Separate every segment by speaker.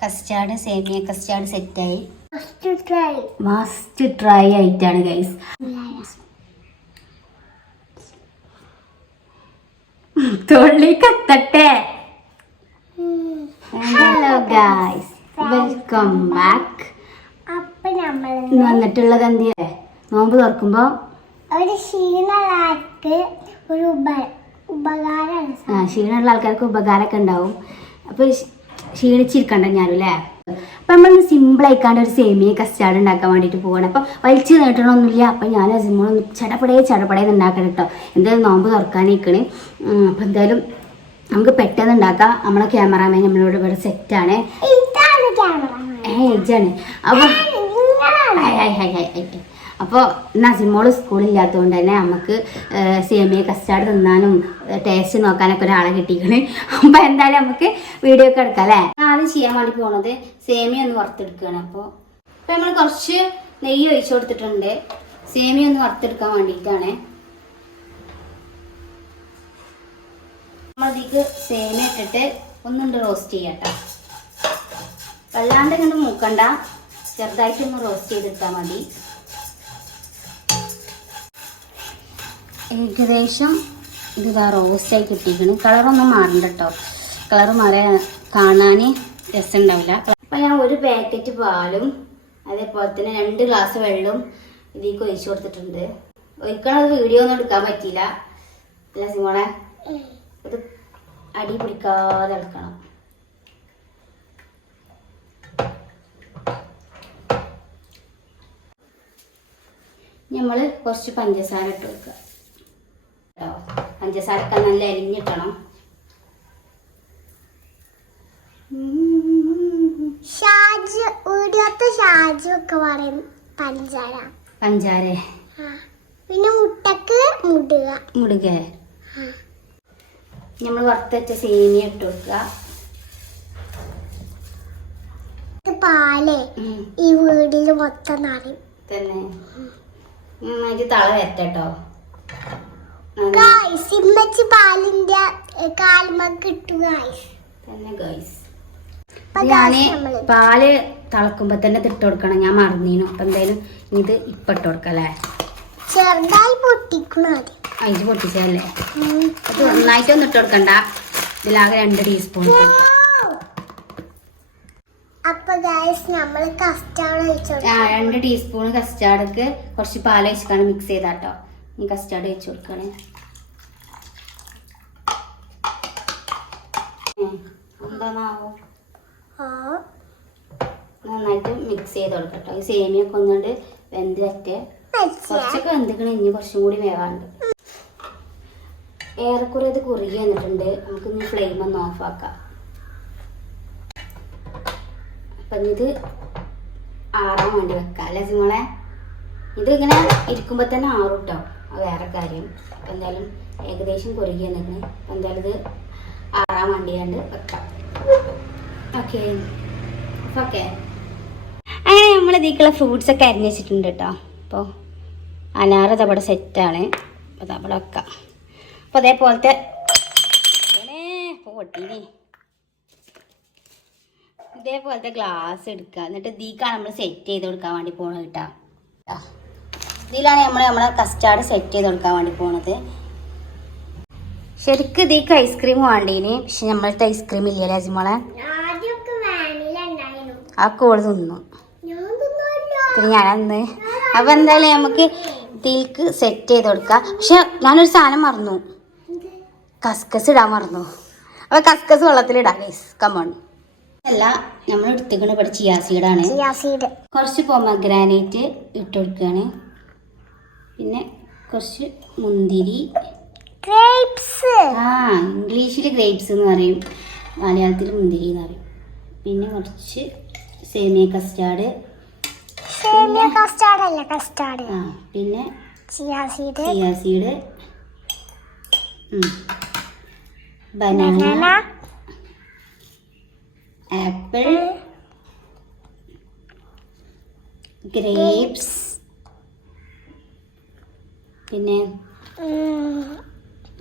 Speaker 1: Custard സേമിയ custard സെറ്റായി must try ആയിട്ടാണ് ഗൈസ് തൊള്ളി കത്തട്ടെ. ഹലോ ഗൈസ് വെൽക്കം ബാക്ക്
Speaker 2: അപ്പൊ
Speaker 1: വന്നിട്ടുള്ളത് എന്തിയെ നോമ്പ് തുറക്കുമ്പോ
Speaker 2: ഒരു ക്ഷീണക്ക് ഒരു ഉപ ഉപകാരമാണ്
Speaker 1: ആ ക്ഷീണമുള്ള ആൾക്കാർക്ക് ഉപകാരമൊക്കെ ഉണ്ടാവും. അപ്പോൾ ക്ഷീണിച്ചിരിക്കണ്ട ഞാനും അല്ലേ അപ്പം നമ്മൾ സിമ്പിൾ ആയിക്കാണ്ട് ഒരു സേമിയ കസ്റ്റാർഡ് ഉണ്ടാക്കാൻ വേണ്ടിട്ട് പോവാണ്. അപ്പോൾ വലിച്ചു നേട്ടണമൊന്നുമില്ല അപ്പം ഞാൻ അസിമോളൊന്ന് ചടപടേ ചടപടേ ഉണ്ടാക്കണം കേട്ടോ എന്തായാലും നോമ്പ് തുറക്കാനിരിക്കണേ. അപ്പം എന്തായാലും നമുക്ക് പെട്ടെന്ന് ഉണ്ടാക്കാം. നമ്മളെ ക്യാമറാമാൻ നമ്മളോട് ഇവിടെ സെറ്റാണ് ഏ ഏജാണ് അപ്പോൾ hi hi hi hi hi അപ്പോൾ നസിമോൾ സ്കൂളില്ലാത്തതുകൊണ്ട് തന്നെ നമുക്ക് സേമിയ കസ്റ്റാർഡ് തിന്നാനും ടേസ്റ്റ് നോക്കാനൊക്കെ ഒരാളെ കിട്ടിക്കണ്. അപ്പോൾ എന്തായാലും നമുക്ക് വീഡിയോ ഒക്കെ എടുക്കാം അല്ലേ? ആദ്യം ചെയ്യാൻ വേണ്ടി പോണത് സേമിയ ഒന്ന് വറുത്തെടുക്കുകയാണ് അപ്പോൾ ഇപ്പോൾ നമ്മൾ കുറച്ച് നെയ്യ് ഒഴിച്ചു കൊടുത്തിട്ടുണ്ട്. സേമിയ ഒന്ന് വറുത്തെടുക്കാൻ വേണ്ടിയിട്ടാണ്. നമ്മളതിക്ക് സേമിയ ഇട്ടിട്ട് ഒന്നുണ്ട് റോസ്റ്റ് ചെയ്യട്ടോ. വല്ലാണ്ട് ഇങ്ങോട്ട് മൂക്കണ്ട. ചെറുതായിട്ടൊന്ന് റോസ്റ്റ് ചെയ്തെടുത്താൽ മതി. ഏകദേശം ഇതാ റോസ്റ്റായി കിട്ടിയിരിക്കണം കളറൊന്നും മാറണ്ട കേട്ടോ കളർ മാറിയ കാണാൻ രസമുണ്ടാവില്ല അപ്പം ഞാൻ ഒരു പാക്കറ്റ് പാലും അതേപോലെ തന്നെ രണ്ട് ഗ്ലാസ് വെള്ളവും ഇതിലേക്ക് ഒഴിച്ചു കൊടുത്തിട്ടുണ്ട്. ഒരിക്കലും വീഡിയോ ഒന്നും എടുക്കാൻ പറ്റിയില്ല. അല്ല സിമോളെ ഇത് അടി പിടിക്കാതെ എടുക്കണം. നമ്മൾ കുറച്ച് പഞ്ചസാര ഇട്ട് വെക്കുക പഞ്ചസാര ഒക്കെ നല്ല അരിഞ്ഞിട്ടണം.
Speaker 2: ഷാജ് വീഡിയോത്തെ ഷാജു ഒക്കെ പറയും പഞ്ചാര
Speaker 1: പഞ്ചാര.
Speaker 2: പിന്നെ മുട്ടക്ക് മുടുക.
Speaker 1: മുടുക. നമ്മൾ വറുത്തച്ച സേമിയ ഇട്ട്
Speaker 2: ഇത്
Speaker 1: പാൽ
Speaker 2: ഈ വീടിന് മൊത്തം നിറയും.
Speaker 1: തന്നെ. നന്നായിട്ട് തള വരട്ടെ
Speaker 2: ഇമ്മച്ചി പാലിന്റെ
Speaker 1: തന്നെ ഗൈസ്
Speaker 2: ഞാൻ
Speaker 1: പാൽ തിളക്കുമ്പോ തന്നെ തിട്ട് കൊടുക്കണം. ഞാൻ മറന്നീനു. അപ്പൊ എന്തായാലും ഇത് ഇപ്പൊ ഇട്ട് കൊടുക്കല്ലേ
Speaker 2: ചെറുതായി പൊട്ടിക്കണം
Speaker 1: അയിച്ച് പൊട്ടിച്ചല്ലേ. അത് നന്നായിട്ടൊന്നും ഇട്ട് കൊടുക്കണ്ട. ഇതിലാകെ രണ്ട് ടീസ്പൂൺ
Speaker 2: അപ്പൊ ഗൈസ് നമ്മൾ കസ്റ്റാർഡ്
Speaker 1: രണ്ട് ടീസ്പൂൺ കസ്റ്റാർഡ്ക്ക് കുറച്ച് പാൽ വെച്ചിട്ടാണ് മിക്സ് ചെയ്താട്ടോ ഈ കസ്റ്റാർഡ് വെച്ച് കൊടുക്കണേ എന്താണാവോ നന്നായിട്ട് മിക്സ് ചെയ്ത് കൊടുക്കട്ടോ. ഈ സേമിയൊക്കെ ഒന്നുകൊണ്ട് വെന്ത് വറ്റേ കുറച്ചൊക്കെ വെന്തിക്കണ ഇനി കുറച്ചും കൂടി വേവാണ്ട്. ഏറെക്കുറെ ഇത് കുറുകി വന്നിട്ടുണ്ട്. നമുക്ക് ഇനി ഫ്ലെയിം ഒന്ന് ഓഫ് ആക്കാം. അപ്പം ഇത് ആറാൻ വേണ്ടി വെക്കാം. അല്ലേ സിമോളെ? ഇത് ഇങ്ങനെ ഇരിക്കുമ്പോൾ തന്നെ ആറും കേട്ടോ അത് വേറെ കാര്യം. എന്തായാലും ഏകദേശം കുറുകി വന്നിട്ടുണ്ട് അപ്പം എന്തായാലും ഇത് ആറാൻ വേണ്ടിയാണ്ട് വെക്കാം. ഓക്കെ. ഓക്കെ. അങ്ങനെ നമ്മൾ ഇതിക്കുള്ള ഫ്രൂട്ട്സ് ഒക്കെ അരിഞ്ഞ് വെച്ചിട്ടുണ്ട് കേട്ടോ. അപ്പോൾ അനാറ് ഇതവിടെ സെറ്റാണ് അപ്പോൾ അതവിടെ വെക്കാം. അപ്പോൾ അതേപോലത്തെ പൊട്ടീനി. ഇതേപോലത്തെ ഗ്ലാസ് എടുക്കുക. എന്നിട്ട് ഇതീക്കാണ് നമ്മൾ സെറ്റ് ചെയ്ത് കൊടുക്കാൻ വേണ്ടി പോകണം കേട്ടോ. ഇതിലാണ് നമ്മൾ നമ്മളെ കസ്റ്റാർഡ് സെറ്റ് ചെയ്ത് കൊടുക്കാൻ വേണ്ടി പോണത്. ശരിക്കും ഇതിക്ക് ഐസ്ക്രീം വേണ്ടീന്. പക്ഷെ നമ്മളത്തെ ഐസ്ക്രീം ഇല്ല രാജിമോളെ ആ കോൾ തിന്നു. പിന്നെ ഞാനന്ന്. അപ്പം എന്തായാലും നമുക്ക് ഇതിലേക്ക് സെറ്റ് ചെയ്ത് കൊടുക്കാം. പക്ഷെ ഞാനൊരു സാധനം മറന്നു. കസ്കസ് ഇടാൻ മറന്നു. അപ്പോൾ കസ്കസ് വെള്ളത്തിലിടാം ഗൈസ് കമോൺ അല്ല നമ്മൾ എടുത്തിക്കണ ഇവിടെ ചിയാസീഡാണ്
Speaker 2: ചിയാസീഡ്
Speaker 1: കുറച്ച് പൊമഗ്രാനൈറ്റ് ഇട്ട് കൊടുക്കുകയാണ് പിന്നെ കുറച്ച് മുന്തിരി.
Speaker 2: ഗ്രേപ്സ്
Speaker 1: ആ ഇംഗ്ലീഷിൽ ഗ്രേപ്സ് എന്ന് പറയും. മലയാളത്തിൽ മുന്തിരി എന്ന് പറയും. പിന്നെ കുറച്ച് സേമിയ കസ്റ്റാർഡ്
Speaker 2: സേമിയ കസ്റ്റാർഡ് അല്ല കസ്റ്റാർഡ്
Speaker 1: ആ പിന്നെ
Speaker 2: chia seed
Speaker 1: chia seed
Speaker 2: banana
Speaker 1: apple grapes പിന്നെ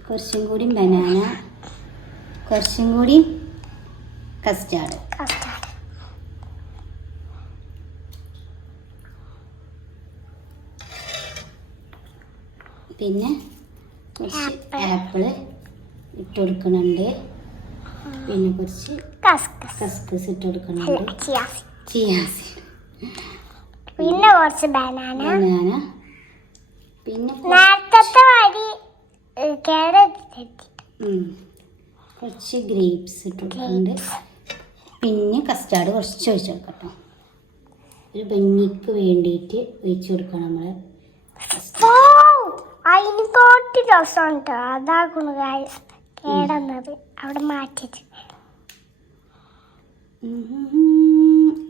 Speaker 1: കുറച്ചും കൂടി ബനാന കുറച്ചും കൂടി കസ്റ്റാർഡ്. പിന്നെ കുറച്ച് ആപ്പിൾ. ഇട്ട് കൊടുക്കുന്നുണ്ട്. പിന്നെ കുറച്ച്
Speaker 2: കസ്കസ്.
Speaker 1: ഇട്ട് കൊടുക്കുന്നുണ്ട്.
Speaker 2: ചിയാസി പിന്നെ കുറച്ച് ബനാന.
Speaker 1: ബനാന. പിന്നെ
Speaker 2: നേരത്തെ വരി കേടെടുത്തി
Speaker 1: കുറച്ച് ഗ്രേപ്സ് ഇട്ടിട്ടുണ്ട്. പിന്നെ കസ്റ്റാർഡ് കുറച്ച് ഒഴിച്ച് കൊടുക്കട്ടോ. ഒരു ഭംഗിക്ക് വേണ്ടിയിട്ട് ഒഴിച്ച് കൊടുക്കണം നമ്മൾ
Speaker 2: അതിന് തോട്ടി രസമുണ്ട് അതാക്കുന്നു ഗായ്സ് കേടുന്നത്. അവിടെ മാറ്റിച്ച്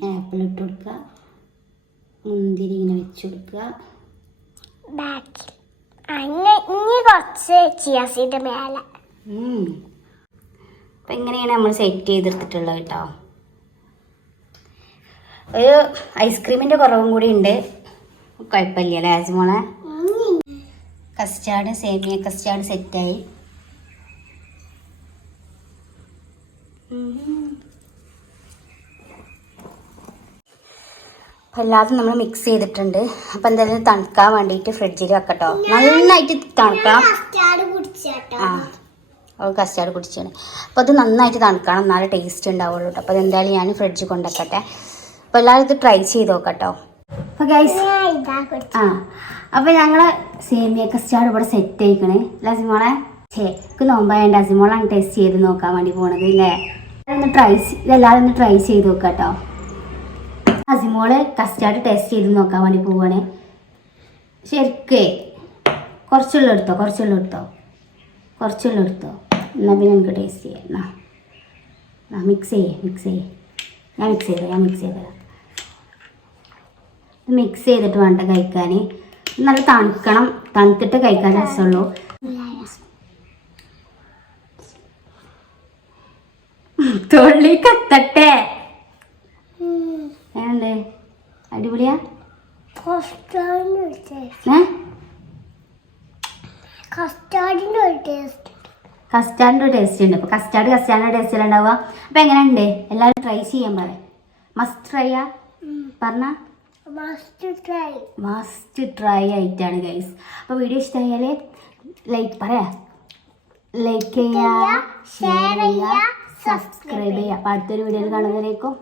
Speaker 1: ആപ്പിൾ ഇട്ട് കൊടുക്കുക. മുന്തിരി ഇങ്ങനെ വെച്ച് കൊടുക്കുക.
Speaker 2: ഇനി കുറച്ച് ചിയാസിന്റെ മേലെ.
Speaker 1: അപ്പം ഇങ്ങനെയാണ് നമ്മൾ സെറ്റ് ചെയ്തെടുത്തിട്ടുള്ളത് കേട്ടോ. ഒരു ഐസ്ക്രീമിന്റെ കുറവും കൂടി ഉണ്ട്. കുഴപ്പമില്ല അല്ലേ ആജ്മോളെ കസ്റ്റാർഡ് സേമിയ കസ്റ്റാർഡ് സെറ്റായി അപ്പം എല്ലാതും നമ്മൾ മിക്സ് ചെയ്തിട്ടുണ്ട്. അപ്പം എന്തായാലും തണുക്കാൻ വേണ്ടിയിട്ട് ഫ്രിഡ്ജിൽ വെക്കട്ടോ. നന്നായിട്ട് തണുക്കണം ആ അവൾ കസ്റ്റാർഡ് കുടിച്ചാണ്. അപ്പോൾ അത് നന്നായിട്ട് തണുക്കണം. എന്നാലേ ടേസ്റ്റ് ഉണ്ടാവുള്ളൂ കേട്ടോ അപ്പോൾ അതെന്തായാലും ഞാൻ ഫ്രിഡ്ജിൽ കൊണ്ടുവെക്കട്ടെ അപ്പോൾ എല്ലാവരും ഇത് ട്രൈ ചെയ്ത് നോക്കട്ടോ. അപ്പോൾ ഗൈസ് ആ അപ്പോൾ ഞങ്ങൾ സേമിയ കസ്റ്റാർഡ് ഇവിടെ സെറ്റ് ആയിക്കണേ. ലസിമോളെ ചേക്ക് നോമ്പായണ്ട അസിമോളാണ് ടേസ്റ്റ് ചെയ്ത് നോക്കാൻ വേണ്ടി പോണത് അല്ലേ ഒന്ന് ട്രൈ ഇതെല്ലാവരും ഒന്ന് ട്രൈ ചെയ്ത് നോക്കാട്ടോ. അസിമോൾ കസ്റ്റാർഡ് ടേസ്റ്റ് ചെയ്ത് നോക്കാൻ വേണ്ടി പോവാണ്. ശരിക്കേ കുറച്ചുള്ള എടുത്തോ കുറച്ചുള്ള എടുത്തോ കുറച്ചുള്ള എടുത്തോ എന്നാൽ പിന്നെ നമുക്ക് ടേസ്റ്റ് ചെയ്യാം. എന്നാ മിക്സ് ചെയ്യേ മിക്സ് ചെയ്യേ. ഞാൻ മിക്സ് ചെയ്തോ ഞാൻ മിക്സ് ചെയ്തോ. മിക്സ് ചെയ്തിട്ട് വേണ്ട കഴിക്കാൻ നല്ല തണുക്കണം. തണുത്തിട്ട് കഴിക്കാൻ രസമുള്ളൂ. തൊള്ളി കത്തട്ടെ ഏണ്ട് അടിപൊളിയാ?
Speaker 2: കസ്റ്റാർഡിന്റെ കസ്റ്റാർഡിന്റെ കസ്റ്റാർഡിന്റെ ടേസ്റ്റ്
Speaker 1: ഉണ്ട്. അപ്പോൾ കസ്റ്റാർഡ് കസ്റ്റാർഡിന്റെ ടേസ്റ്റ് ഉണ്ടാവുക. അപ്പോൾ എങ്ങനെയുണ്ട്? എല്ലാവരും ട്രൈ ചെയ്യാൻ പറയാം മസ്റ്റ് ട്രൈയാ പറഞ്ഞ?
Speaker 2: മസ്റ്റ് ട്രൈ
Speaker 1: ആയിട്ടാണ് ഗൈസ് അപ്പോൾ വീഡിയോ ഇഷ്ടമായാൽ ലൈക്ക് പറയാ. ലൈക്ക് ചെയ്യുക ഷെയർ ചെയ്യുക സബ്സ്ക്രൈബ് ചെയ്യുക അപ്പോൾ അടുത്തൊരു വീഡിയോയിൽ കാണുന്നതിലേക്കും